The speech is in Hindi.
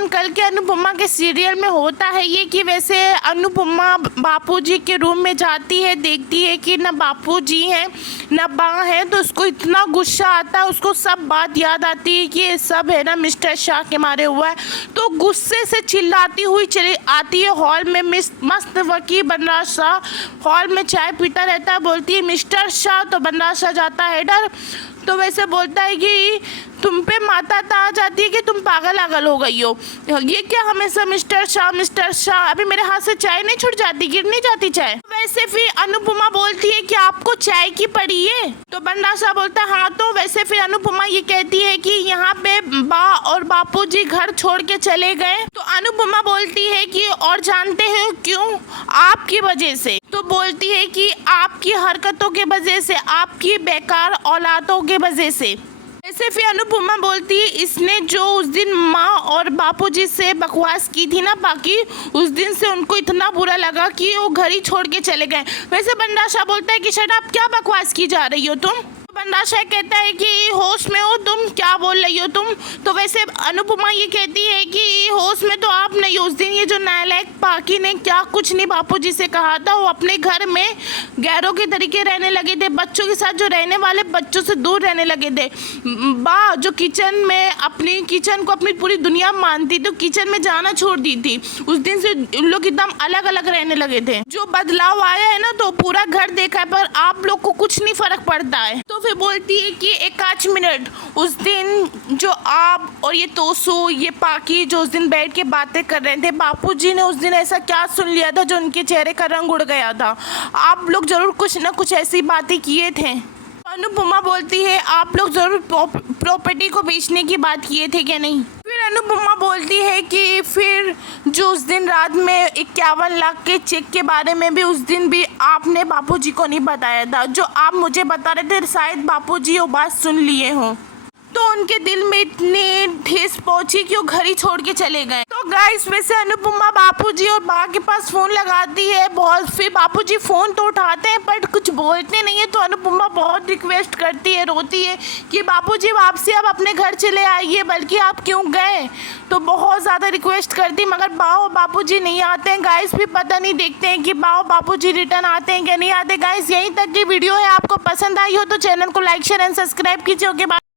एंड कल के अनुपमा के सीरियल में होता है ये कि वैसे अनुपमा बापूजी के रूम में जाती है, देखती है कि ना बापूजी हैं ना माँ है, तो उसको इतना गुस्सा आता है, उसको सब बात याद आती है कि ये सब है ना मिस्टर शाह के मारे हुआ है। तो गुस्से से चिल्लाती हुई चली आती है हॉल में। मस्त वकील बनराज शाह हॉल में चाय पीता रहता है, बोलती है मिस्टर शाह, तो बनराज शाह जाता है डर। तो वैसे बोलता है कि तुम पे माता आ जाती है कि तुम पागल आगल हो गई हो, ये क्या हमेशा मिस्टर शाह, अभी मेरे हाथ से चाय नहीं छूट जाती, गिर नहीं जाती चाय। वैसे फिर अनुपमा बोलती है कि आपको चाय की पड़ी है, तो बनराज शाह बोलता है हाँ। तो वैसे फिर अनुपमा ये कहती है कि यहाँ पे बा और बापूजी घर छोड़ के चले गए। तो अनुपमा बोलती है कि और जानते हैं क्यों? आपकी वजह से। तो बोलती है कि आपकी हरकतों के वजह से, आपकी बेकार औलादों के वजह से। ऐसे फिर अनुपमा बोलती है इसने जो उस दिन माँ और बापूजी से बकवास की थी ना, बाकी उस दिन से उनको इतना बुरा लगा कि वो घर ही छोड़ के चले गए। वैसे बनराज शाह बोलता है कि शट आप क्या बकवास की जा रही हो तुम? बनराज शाह कहता है कि होश में हो तुम, क्या बोल रही हो तुम? तो वैसे अनुपमा ये कहती है कि होश में तो आप नहीं, उस दिन ये जो नालायक पाकी ने क्या कुछ नहीं बापूजी से कहा था, वो अपने घर में गैरों के तरीके रहने लगे थे, बच्चों के साथ जो रहने वाले बच्चों से दूर रहने लगे थे। बा जो किचन में अपनी किचन को अपनी पूरी दुनिया मानती, तो किचन में जाना छोड़ दी थी। उस दिन से उन लोग एकदम अलग अलग रहने लगे थे। जो बदलाव आया है ना, तो पूरा घर देखा है, पर आप लोग को कुछ नहीं फर्क पड़ता है। तो फिर बोलती है कि एक 5 मिनट, उस दिन जो आप और ये तोसू ये पाकी जो उस दिन बैठ के बातें कर रहे थे, बापूजी ने उस दिन ऐसा क्या सुन लिया था जो उनके चेहरे का रंग उड़ गया था? आप लोग जरूर कुछ ना कुछ ऐसी बातें किए थे। अनुपमा बोलती है आप लोग जरूर प्रॉपर्टी को बेचने की बात किए थे क्या नहीं? फिर अनुपमा बोलती है कि फिर जो उस दिन रात में 51 लाख के चेक के बारे में भी उस दिन भी आपने बापूजी को नहीं बताया था, जो आप मुझे बता रहे थे शायद बापूजी वो बात सुन लिए हों, तो उनके दिल में इतनी ठेस पहुंची कि वो घर ही छोड़ के चले गए। तो गाइस वैसे अनुपमा बापूजी और माँ के पास फ़ोन लगाती है बहुत, फिर बापूजी फ़ोन तो उठाते हैं पर कुछ बोलते नहीं है। तो अनुपमा बहुत रिक्वेस्ट करती है, रोती है कि बापूजी वापसी आप अपने घर चले आइए, बल्कि आप क्यों गए? तो बहुत ज़्यादा रिक्वेस्ट करती, मगर बाओ बापूजी नहीं आते हैं। गाइस भी पता नहीं, देखते हैं कि बाओ बापूजी रिटर्न आते हैं क्या नहीं आते। गाइस यहीं तक की वीडियो है, आपको पसंद आई हो तो चैनल को लाइक शेयर एंड सब्सक्राइब कीजिए। Okay bye.